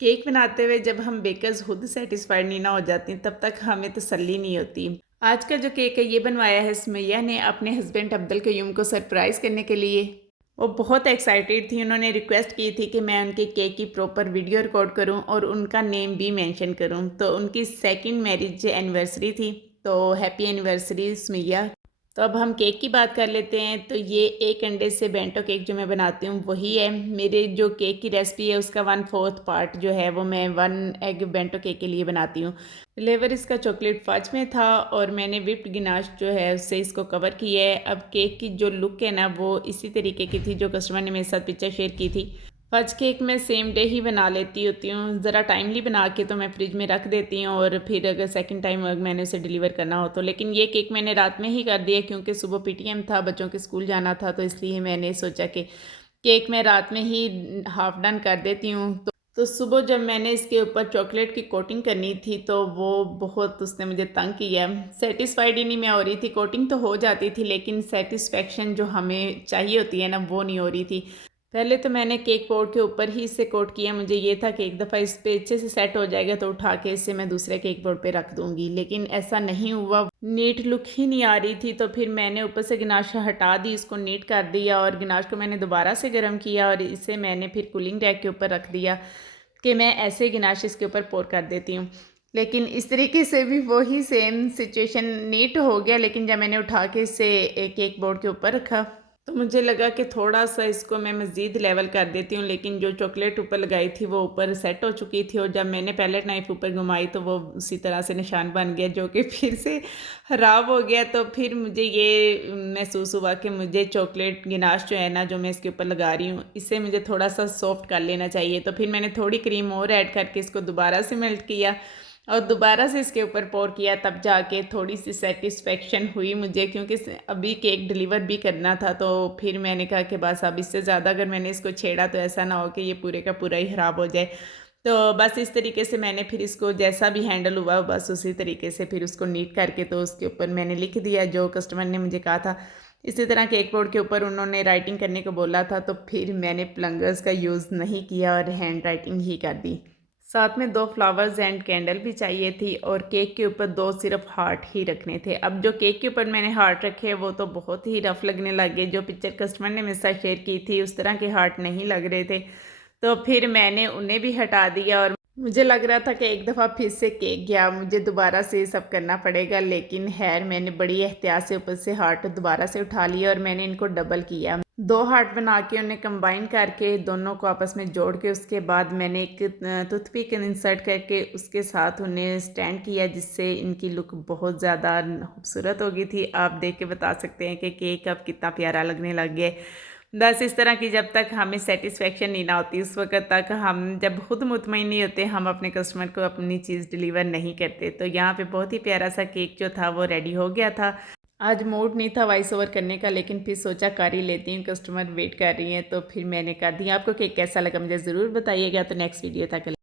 Cake बनाते हुए जब हम बेकर्स खुद सेटिस्फाइड नहीं ना हो जाती तब तक हमें तसल्ली नहीं होती। आज का जो केक है ये बनवाया है सुमैया ने अपने हस्बैंड अब्दुल कयूम को सरप्राइज़ करने के लिए। वो बहुत एक्साइटेड थी, उन्होंने रिक्वेस्ट की थी कि मैं उनके केक की प्रॉपर वीडियो रिकॉर्ड करूं और उनका नेम भी मेंशन करूं। तो उनकी सेकंड मैरिज एनिवर्सरी थी, तो हैप्पी एनिवर्सरी सुमैया। तो अब हम केक की बात कर लेते हैं। तो ये एक अंडे से बेंटो केक जो मैं बनाती हूँ वही है। मेरे जो केक की रेसिपी है उसका 1/4 पार्ट जो है वो मैं 1 एग बेंटो केक के लिए बनाती हूँ। फ्लेवर इसका चॉकलेट फज में था और मैंने विप्ड गिनाश जो है उससे इसको कवर किया है। अब केक की जो लुक है ना वो इसी तरीके की थी जो कस्टमर ने मेरे साथ पिक्चर शेयर की थी। फज केक मैं सेम डे ही बना लेती होती हूँ, ज़रा टाइमली बना के तो मैं फ्रिज में रख देती हूँ और फिर अगर सेकंड टाइम अगर मैंने उसे डिलीवर करना हो तो। लेकिन ये केक मैंने रात में ही कर दिया क्योंकि सुबह पीटीएम था, बच्चों के स्कूल जाना था, तो इसलिए मैंने सोचा कि केक मैं रात में ही हाफ डन कर देती हूँ। तो सुबह जब मैंने इसके ऊपर चॉकलेट की कोटिंग करनी थी तो वो बहुत उसने मुझे तंग किया। सेटिस्फाइड ही नहीं मैं हो रही थी। कोटिंग तो हो जाती थी लेकिन सेटिस्फेक्शन जो हमें चाहिए होती है ना वो नहीं हो रही थी। पहले तो मैंने केक बोर्ड के ऊपर ही इसे कोट किया। मुझे ये था कि एक दफ़ा इस पे अच्छे से सेट हो जाएगा तो उठा के इसे मैं दूसरे केक बोर्ड पे रख दूंगी, लेकिन ऐसा नहीं हुआ। नीट लुक ही नहीं आ रही थी। तो फिर मैंने ऊपर से गनाश हटा दी, इसको नीट कर दिया और गनाश को मैंने दोबारा से गर्म किया और इसे मैंने फिर कूलिंग रैक के ऊपर रख दिया कि मैं ऐसे गनाश इसके ऊपर पोर कर देती हूँ। लेकिन इस तरीके से भी वही सेम सिचुएशन, नीट हो गया, लेकिन जब मैंने उठा के इसे केक बोर्ड के ऊपर रखा तो मुझे लगा कि थोड़ा-सा इसको मैं मज़ीद लेवल कर देती हूँ, लेकिन जो चॉकलेट ऊपर लगाई थी वो ऊपर सेट हो चुकी थी और जब मैंने पैलेट नाइफ़ ऊपर घुमाई तो वो उसी तरह से निशान बन गया जो कि फिर से ख़राब हो गया। तो फिर मुझे ये महसूस हुआ कि मुझे चॉकलेट गिनाश जो है ना, जो मैं इसके ऊपर लगा रही हूँ, इसे मुझे थोड़ा-सा सॉफ्ट कर लेना चाहिए। तो फिर मैंने थोड़ी क्रीम और ऐड करके इसको दोबारा से मेल्ट किया और दोबारा से इसके ऊपर पोर किया, तब जाके थोड़ी-सी सैटिस्फैक्शन हुई मुझे, क्योंकि स अभी केक डिलीवर भी करना था। तो फिर मैंने कहा कि बस अब इससे ज़्यादा अगर मैंने इसको छेड़ा तो ऐसा ना हो कि ये पूरे का पूरा ही ख़राब हो जाए। तो बस इस तरीके से मैंने फिर इसको जैसा भी हैंडल हुआ बस उसी तरीके से फिर उसको नीट करके तो उसके ऊपर मैंने लिख दिया जो कस्टमर ने मुझे कहा था। इसी तरह केक बोर्ड के ऊपर उन्होंने राइटिंग करने को बोला था तो फिर मैंने प्लंगर्स का यूज़ नहीं किया और हैंड राइटिंग ही कर दी। साथ में 2 फ्लावर्स एंड कैंडल भी चाहिए थी और केक के ऊपर 2 सिर्फ हार्ट ही रखने थे। अब जो केक के ऊपर मैंने हार्ट रखे वो तो बहुत ही रफ़ लगने लगे। जो पिक्चर कस्टमर ने मेरे साथ शेयर की थी उस तरह के हार्ट नहीं लग रहे थे। तो फिर मैंने उन्हें भी हटा दिया और मुझे लग रहा था कि एक दफ़ा फिर से केक गया, मुझे दोबारा से ये सब करना पड़ेगा। लेकिन खैर मैंने बड़ी एहतियात से ऊपर से हार्ट दोबारा से उठा लिया और मैंने इनको डबल किया। 2 हार्ट बना के उन्हें कंबाइन करके दोनों को आपस में जोड़ के उसके बाद मैंने एक टूथपिक इंसर्ट करके उसके साथ उन्हें स्टैंड किया, जिससे इनकी लुक बहुत ज़्यादा खूबसूरत हो गई थी। आप देख के बता सकते हैं कि केक अब कितना प्यारा लगने लग गया है। बस इस तरह की जब तक हमें सेटिस्फेक्शन नहीं ना होती उस वक़्त तक हम जब खुद मुतमईन नहीं होते हम अपने कस्टमर को अपनी चीज़ डिलीवर नहीं करते। तो यहाँ पे बहुत ही प्यारा सा केक जो था वो रेडी हो गया था। आज मूड नहीं था वॉइस ओवर करने का, लेकिन फिर सोचा कर ही लेती हूँ, कस्टमर वेट कर रही हैं तो फिर मैंने कर दिया। आपको केक कैसा लगा मुझे ज़रूर बताइएगा। तो नेक्स्ट वीडियो तक